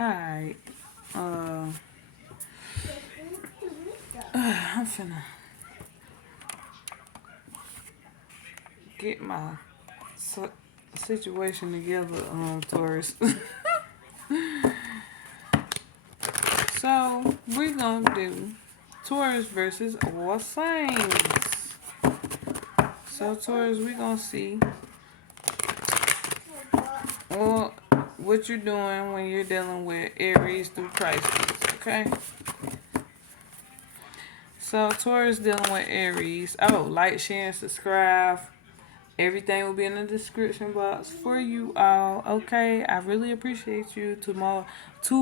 Alright. I'm finna get my situation together, Taurus. So, we're gonna do Taurus versus all signs. So, Taurus, we're gonna see or what you're doing when you're dealing with Aries through Pisces, okay? So, Taurus dealing with Aries. Oh, like, share, and subscribe. Everything will be in the description box for you all. Okay, I really appreciate you. To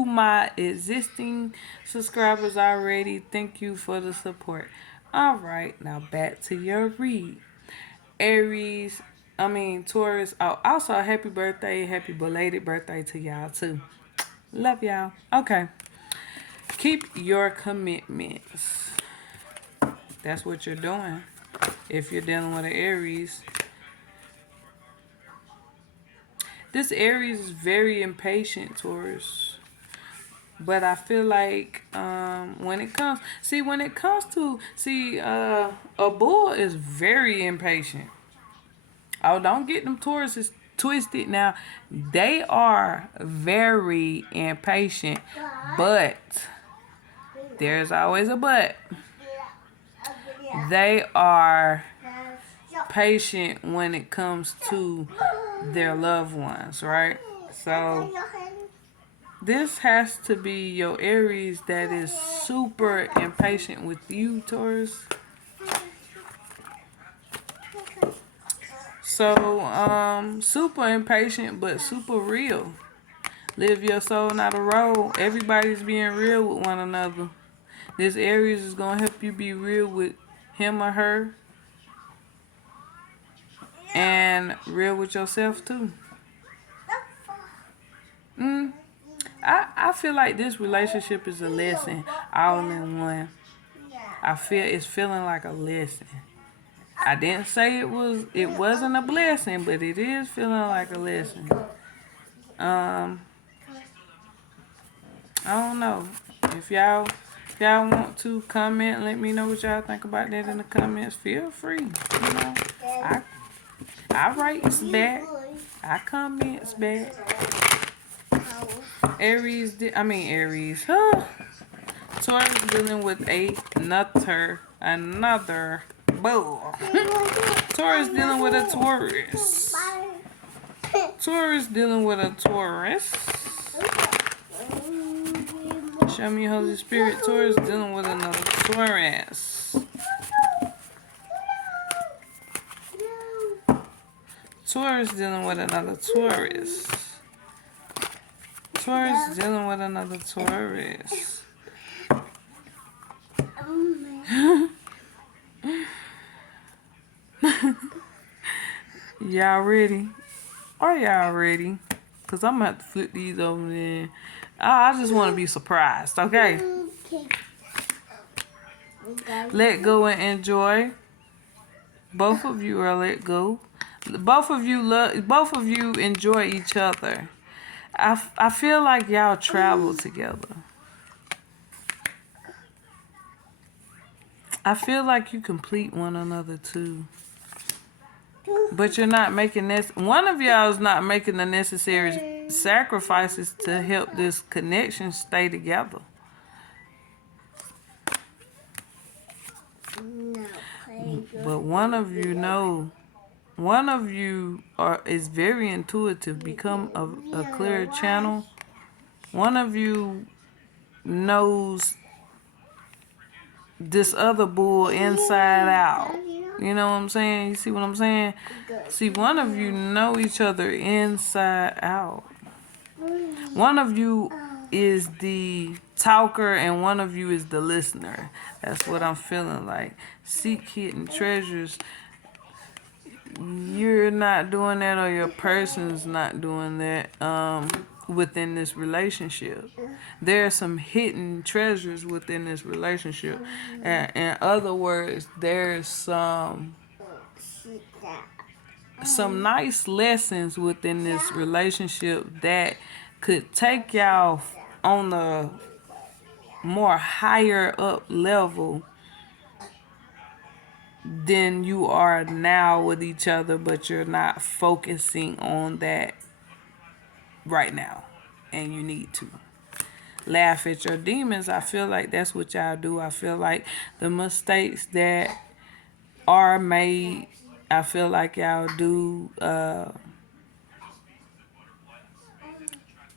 my existing subscribers already, thank you for the support. All right, now back to your read. Taurus. Oh, also happy birthday, happy belated birthday to y'all too. Love y'all. Okay, keep your commitments. That's what you're doing. If you're dealing with an Aries, this Aries is very impatient, Taurus. But I feel like when it comes, a bull is very impatient. Oh, don't get them Tauruses twisted. Now, they are very impatient, but there's always a but. They are patient when it comes to their loved ones, right? So this has to be your Aries that is super impatient with you, Taurus. So, super impatient, but super real. Live your soul, not a role. Everybody's being real with one another. This Aries is going to help you be real with him or her. And real with yourself, too. I feel like this relationship is a lesson all in one. I feel it's feeling like a lesson. I didn't say it wasn't a blessing, but it is feeling like a lesson. I don't know. If y'all want to comment, let me know what y'all think about that in the comments. Feel free. I write back. I comments back. Aries. Taurus dealing with another bull. Taurus dealing with a Taurus. Taurus dealing with a Taurus. Show me Holy Spirit. Taurus dealing with another Taurus. Taurus dealing with another Taurus. Taurus dealing with another Taurus. Y'all ready? Are y'all ready? Because I'm going to have to flip these over there. I just want to be surprised, okay? Let go and enjoy. Both of you are let go. Both of you enjoy each other. I feel like y'all travel together. I feel like you complete one another too. But you're not making this. One of y'all is not making the necessary sacrifices to help this connection stay together. But one of you is very intuitive, become a clear channel. One of you knows this other bull inside out. You know what I'm saying? You see what I'm saying? See, one of you know each other inside out. One of you is the talker and one of you is the listener. That's what I'm feeling like. Seek hidden treasures. You're not doing that, or your person's not doing that within this relationship. There are some hidden treasures within this relationship. In other words, there's some nice lessons within this relationship that could take y'all on the more higher up level than you are now with each other, but you're not focusing on that right now, and you need to laugh at your demons. I feel like that's what y'all do. I feel like the mistakes that are made, I feel like y'all do I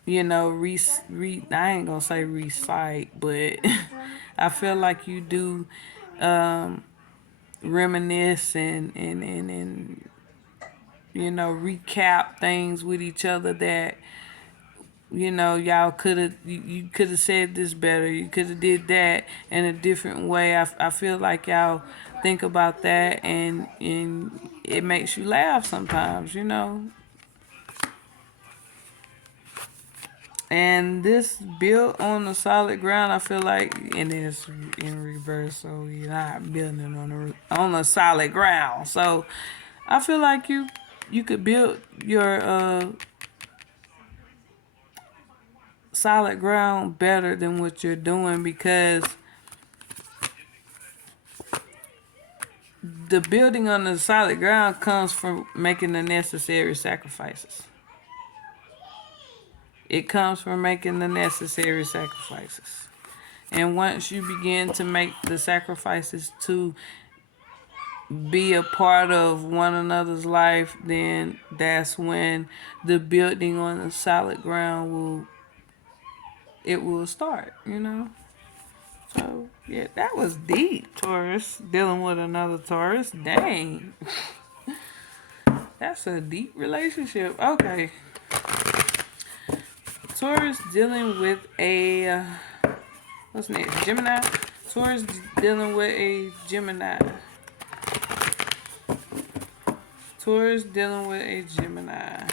ain't gonna say recite, but I feel like you do reminisce and recap things with each other that y'all could have, you could have said this better, you could have did that in a different way. I feel like y'all think about that, and it makes you laugh sometimes. And this built on the solid ground, I feel like, and it's in reverse, so you're not building on a solid ground. So I feel like you could build your solid ground better than what you're doing, because the building on the solid ground comes from making the necessary sacrifices. It comes from making the necessary sacrifices. And once you begin to make the sacrifices to be a part of one another's life, then that's when the building on the solid ground will start. So yeah, that was deep, Taurus. Dealing with another Taurus. Dang. That's a deep relationship. Okay. Taurus dealing with a what's next? Gemini. Taurus dealing with a Gemini. Taurus dealing with a Gemini.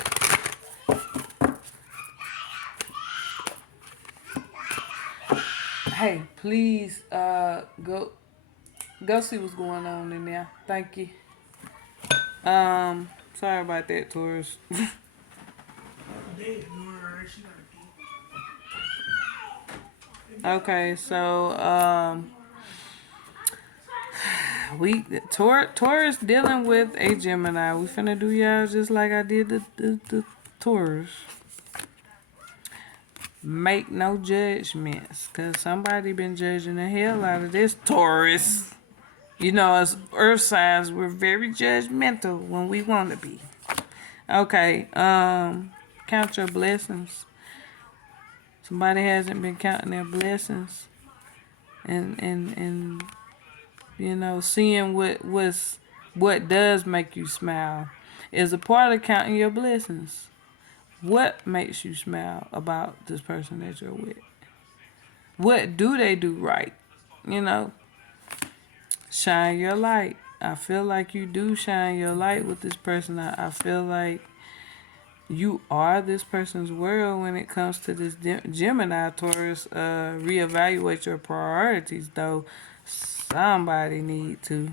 Hey, please go see what's going on in there. Thank you. Sorry about that, Taurus. Okay, so Taurus dealing with a Gemini. We finna do y'all just like I did the Taurus. Make no judgments, cause somebody been judging the hell out of this Taurus. As earth signs, we're very judgmental when we want to be. Okay, count your blessings. Somebody hasn't been counting their blessings, and seeing what does make you smile is a part of counting your blessings. What makes you smile about this person that you're with? What do they do right? Shine your light. I feel like you do shine your light with this person. I feel like you are this person's world when it comes to this Gemini Taurus. Reevaluate your priorities, though. Somebody need to.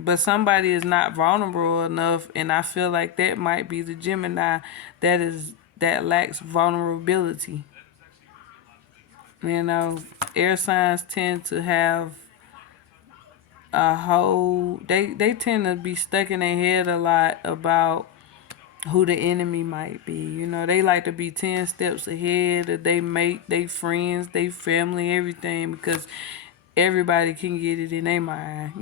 But somebody is not vulnerable enough, and I feel like that might be the Gemini that lacks vulnerability. Air signs tend to have they tend to be stuck in their head a lot about who the enemy might be. They like to be 10 steps ahead of they mate, they friends, they family, everything, because everybody can get it in their mind.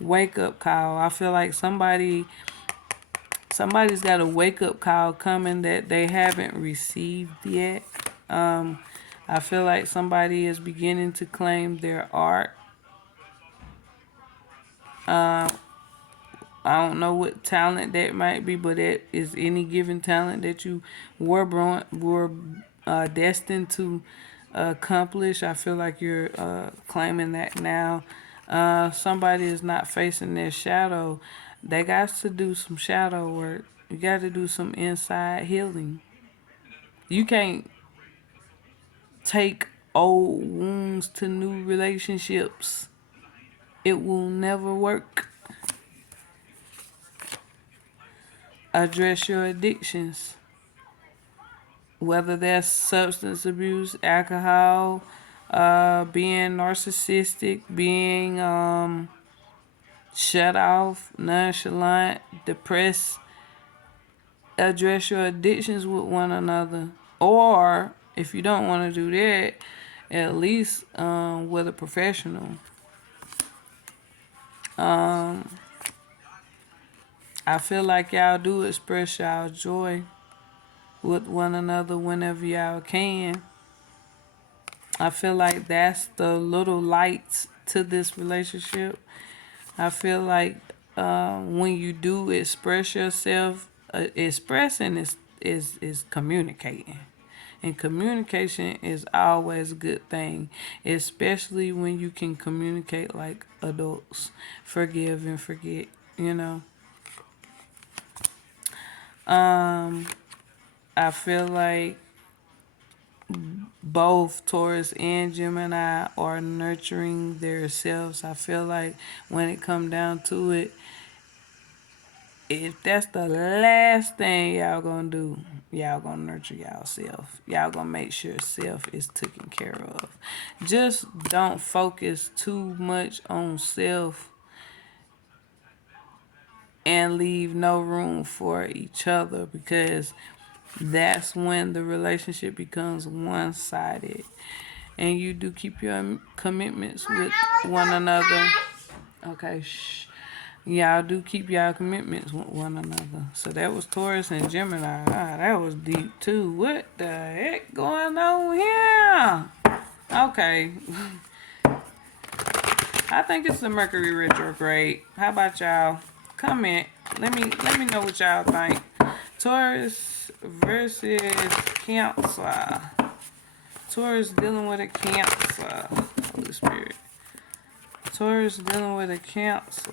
Wake up call. I feel like somebody's got a wake up call coming that they haven't received yet. I feel like somebody is beginning to claim their art. I don't know what talent that might be, but it is any given talent that you were destined to accomplish. I feel like you're claiming that now. Somebody is not facing their shadow. They got to do some shadow work. You got to do some inside healing. You can't take old wounds to new relationships. It will never work. Address your addictions, whether that's substance abuse, alcohol, being narcissistic, being shut off, nonchalant, depressed. Address your addictions with one another. Or if you don't want to do that, at least with a professional. I feel like y'all do express y'all joy with one another whenever y'all can. I feel like that's the little lights to this relationship. I feel like when you do express yourself, expressing is communicating. And communication is always a good thing, especially when you can communicate like adults. Forgive and forget, you know. I feel like both Taurus and Gemini are nurturing their selves. I feel like when it come down to it, if that's the last thing y'all gonna do, y'all gonna nurture y'all self. Y'all gonna make sure self is taken care of. Just don't focus too much on self and leave no room for each other, because that's when the relationship becomes one-sided. And you do keep your commitments with one another. Okay, shh. Y'all do keep y'all commitments with one another. So that was Taurus and Gemini. Ah, that was deep too. What the heck going on here? Okay. I think it's the Mercury retrograde. How about y'all? Comment. Let me know what y'all think. Taurus versus Cancer. Taurus dealing with a Cancer. Holy Spirit. Taurus dealing with a Cancer.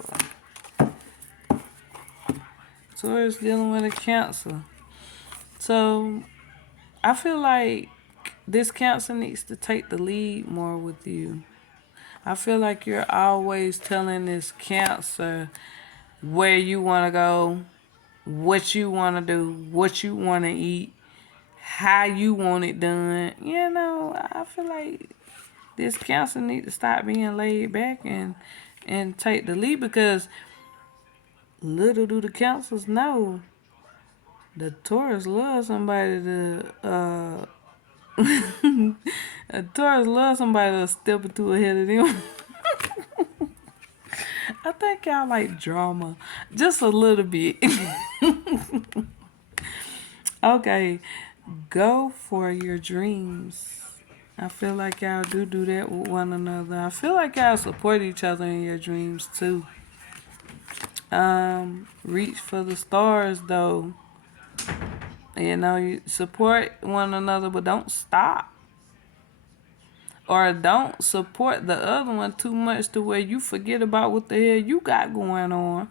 Taurus dealing with a Cancer. So I feel like this Cancer needs to take the lead more with you. I feel like you're always telling this Cancer where you want to go, what you want to do, what you want to eat, how you want it done. You know, I feel like this Cancer need to stop being laid back and take the lead, because little do the Cancers know the Taurus loves somebody to a Taurus loves somebody to step into ahead of them. I think y'all like drama just a little bit. Okay, go for your dreams. I feel like y'all do that with one another. I feel like y'all support each other in your dreams too. Reach for the stars though. You know, you support one another, but don't stop. Or don't support the other one too much to where you forget about what the hell you got going on.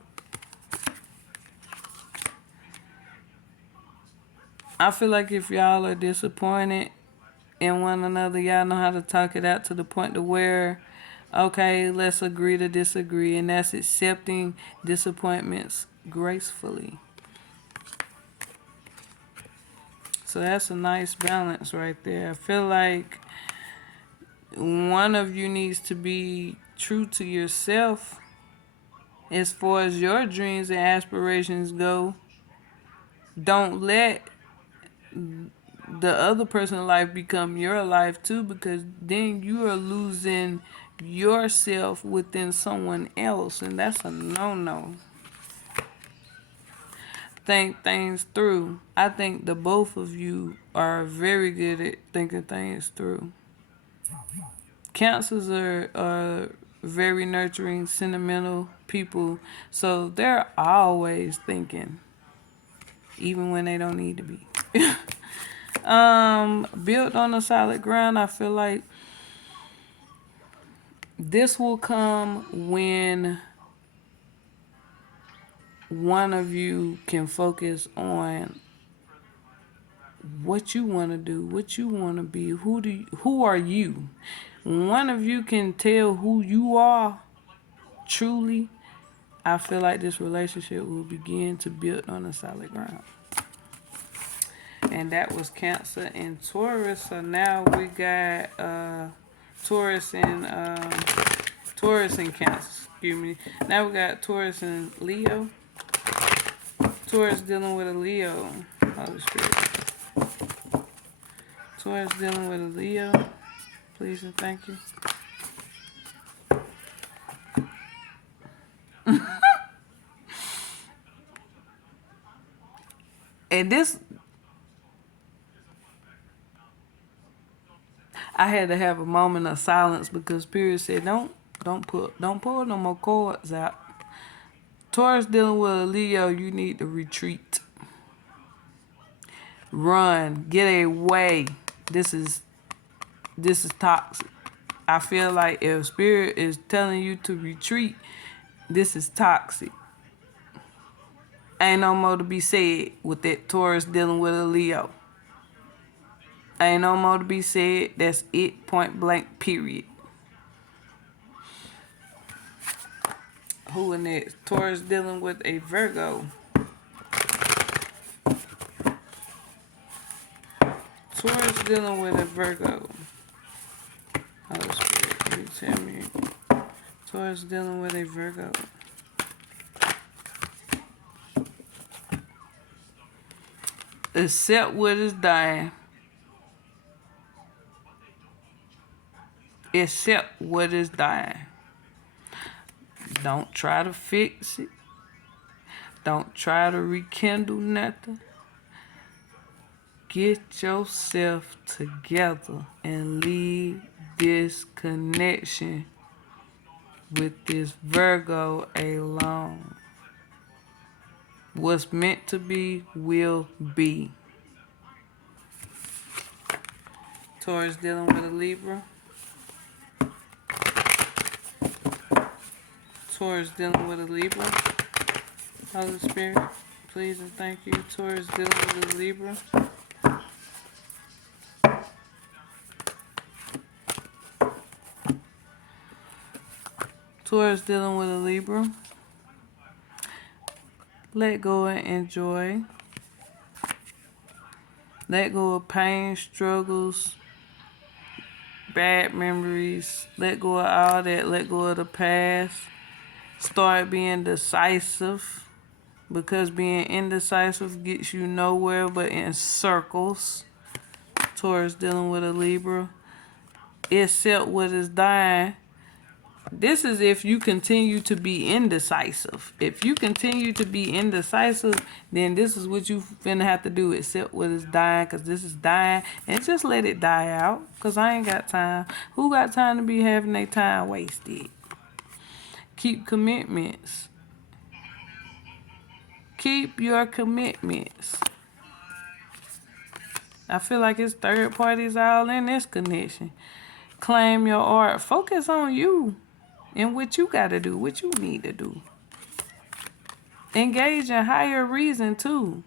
I feel like if y'all are disappointed in one another, y'all know how to talk it out to the point to where, okay, let's agree to disagree, and that's accepting disappointments gracefully. So that's a nice balance right there. I feel like one of you needs to be true to yourself as far as your dreams and aspirations go. Don't let the other person's life become your life too, because then you are losing yourself within someone else, and that's a no-no. Think things through. I think the both of you are very good at thinking things through. Cancers are very nurturing, sentimental people, so they're always thinking, even when they don't need to be. Built on a solid ground. I feel like this will come when one of you can focus on what you want to do, what you want to be, who are you. One of you can tell who you are truly. I feel like this relationship will begin to build on a solid ground. And that was Cancer and Taurus. So now we got Taurus and Cancer. Excuse me. Now we got Taurus and Leo. Taurus dealing with a Leo. Holy Spirit. Taurus dealing with a Leo. Please and thank you. And this, I had to have a moment of silence because Spirit said, don't pull no more cords out. Taurus dealing with a Leo, you need to retreat. Run. Get away. This is toxic. I feel like if Spirit is telling you to retreat, this is toxic. Ain't no more to be said with that Taurus dealing with a Leo. Ain't no more to be said. That's it. Point blank. Period. Who next? Taurus dealing with a Virgo. Taurus dealing with a Virgo. Holy Spirit, can you tell me? Taurus dealing with a Virgo. Accept what is dying. Accept what is dying. Don't try to fix it. Don't try to rekindle nothing. Get yourself together and leave this connection with this Virgo alone. What's meant to be will be. Taurus dealing with a Libra. Taurus dealing with a Libra. Holy Spirit, please and thank you. Taurus dealing with a Libra. Taurus dealing with a Libra. Let go and enjoy. Let go of pain, struggles, bad memories. Let go of all that. Let go of the past. Start being decisive, because being indecisive gets you nowhere but in circles. Taurus dealing with a Libra. Accept what is dying. This is if you continue to be indecisive. If you continue to be indecisive, then this is what you finna have to do. Accept what is dying, because this is dying. And just let it die out, because I ain't got time. Who got time to be having their time wasted? Keep commitments. Keep your commitments. I feel like it's third parties all in this connection. Claim your art. Focus on you and what you got to do, what you need to do. Engage in higher reason too.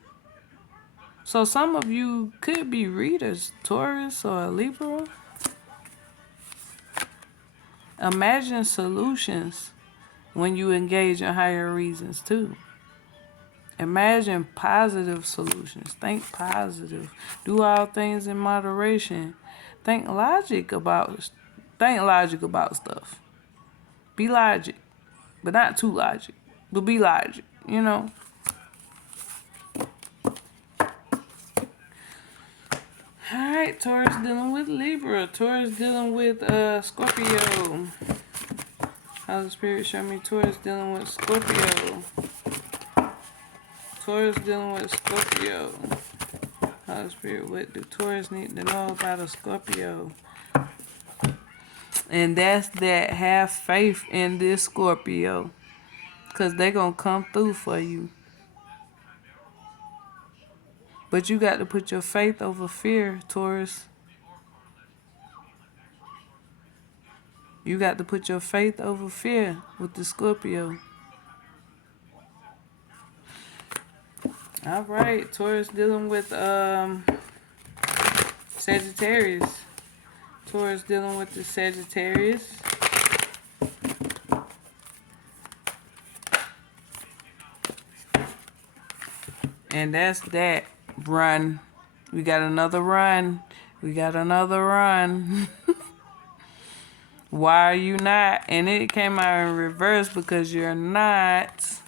So some of you could be readers, Taurus or Libra. Imagine solutions when you engage in higher reasons too. Imagine positive solutions. Think positive. Do all things in moderation. Think logic about stuff. Be logic, but not too logic. But be logic, you know. Alright, Taurus dealing with Libra. Taurus dealing with Scorpio. Holy Spirit, show me Taurus dealing with Scorpio. Taurus dealing with Scorpio. Holy Spirit, what do Taurus need to know about a Scorpio? And that's that, have faith in this Scorpio, because they're going to come through for you. But you got to put your faith over fear, Taurus. You got to put your faith over fear with the Scorpio. All right, Taurus dealing with Sagittarius. Taurus dealing with the Sagittarius. And that's that. Run. We got another run. We got another run. Why are you not? And it came out in reverse because you're not.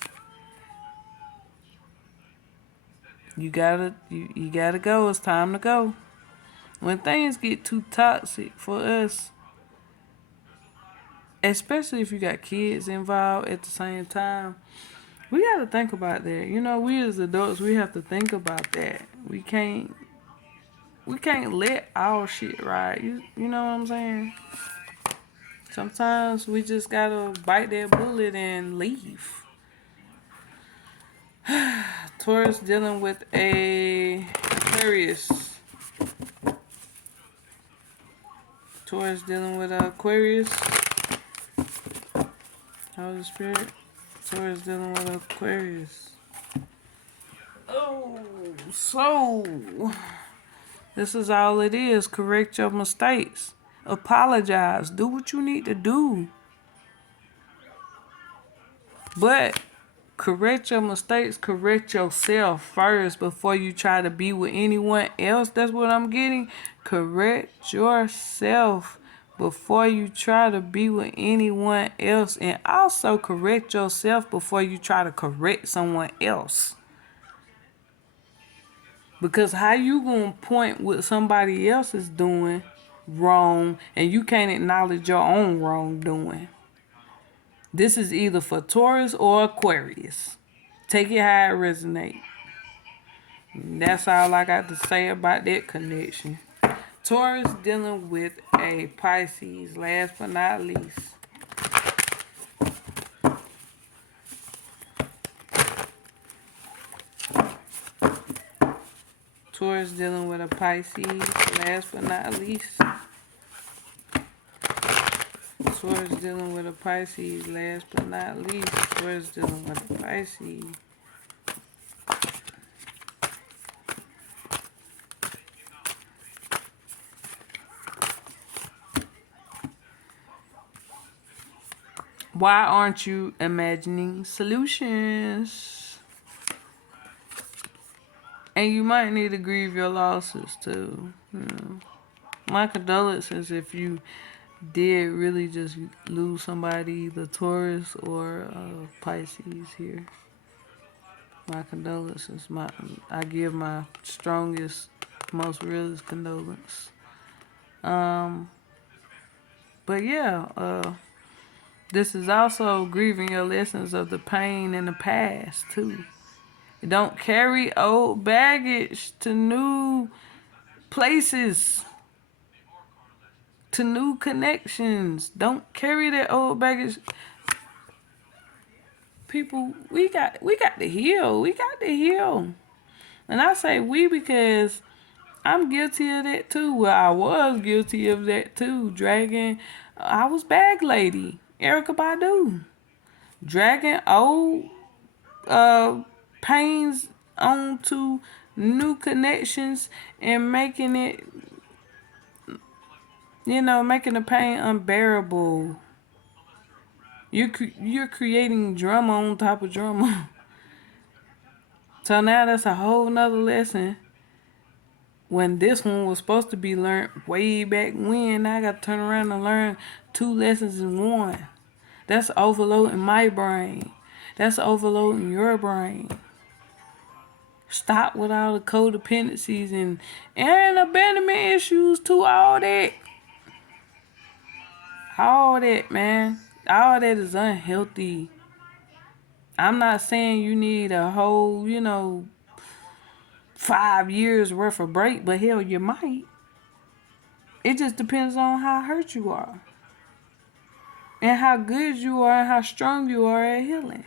You gotta go. It's time to go. When things get too toxic for us, especially if you got kids involved at the same time, we gotta think about that. You know, we as adults, we have to think about that. We can't let our shit ride. You know what I'm saying? Sometimes we just gotta bite that bullet and leave. Taurus dealing with a Aquarius. Taurus dealing with Aquarius. Holy Spirit. Taurus dealing with Aquarius. Oh, so this is all it is. Correct your mistakes. Apologize. Do what you need to do. But correct your mistakes. Correct yourself first before you try to be with anyone else. That's what I'm getting. Correct yourself before you try to be with anyone else. And also correct yourself before you try to correct someone else. Because how you gonna point what somebody else is doing wrong and you can't acknowledge your own wrongdoing? This is either for Taurus or Aquarius. Take it how it resonates. That's all I got to say about that connection. Taurus dealing with a Pisces. Last but not least. Taurus dealing with a Pisces. Last but not least. Taurus dealing with a Pisces. Last but not least. Taurus dealing with a Pisces. Why aren't you imagining solutions? And you might need to grieve your losses too. You know. My condolences if you did really just lose somebody, either Taurus or Pisces here. My condolences. I give my strongest, most realest condolence. But yeah, this is also grieving your lessons of the pain in the past too. Don't carry old baggage to new places, to new connections. Don't carry that old baggage. People, we got to heal. We got to heal. And I say we because I'm guilty of that too. Well, I was guilty of that too. I was bag lady, Erykah Badu. Dragging old pains onto new connections and making it, making the pain unbearable. You're creating drama on top of drama. So now that's a whole nother lesson. When this one was supposed to be learned way back when, I got to turn around and learn 2 lessons in one. That's overloading my brain. That's overloading your brain. Stop with all the codependencies and abandonment issues too. All that, man. All that is unhealthy. I'm not saying you need a whole, 5 years worth of break, but hell, you might. It just depends on how hurt you are. And how good you are and how strong you are at healing.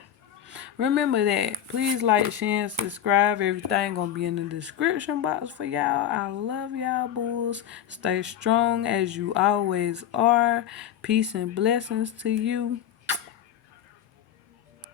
Remember that. Please like, share, and subscribe. Everything gonna be in the description box for y'all. I love y'all, bulls. Stay strong as you always are. Peace and blessings to you.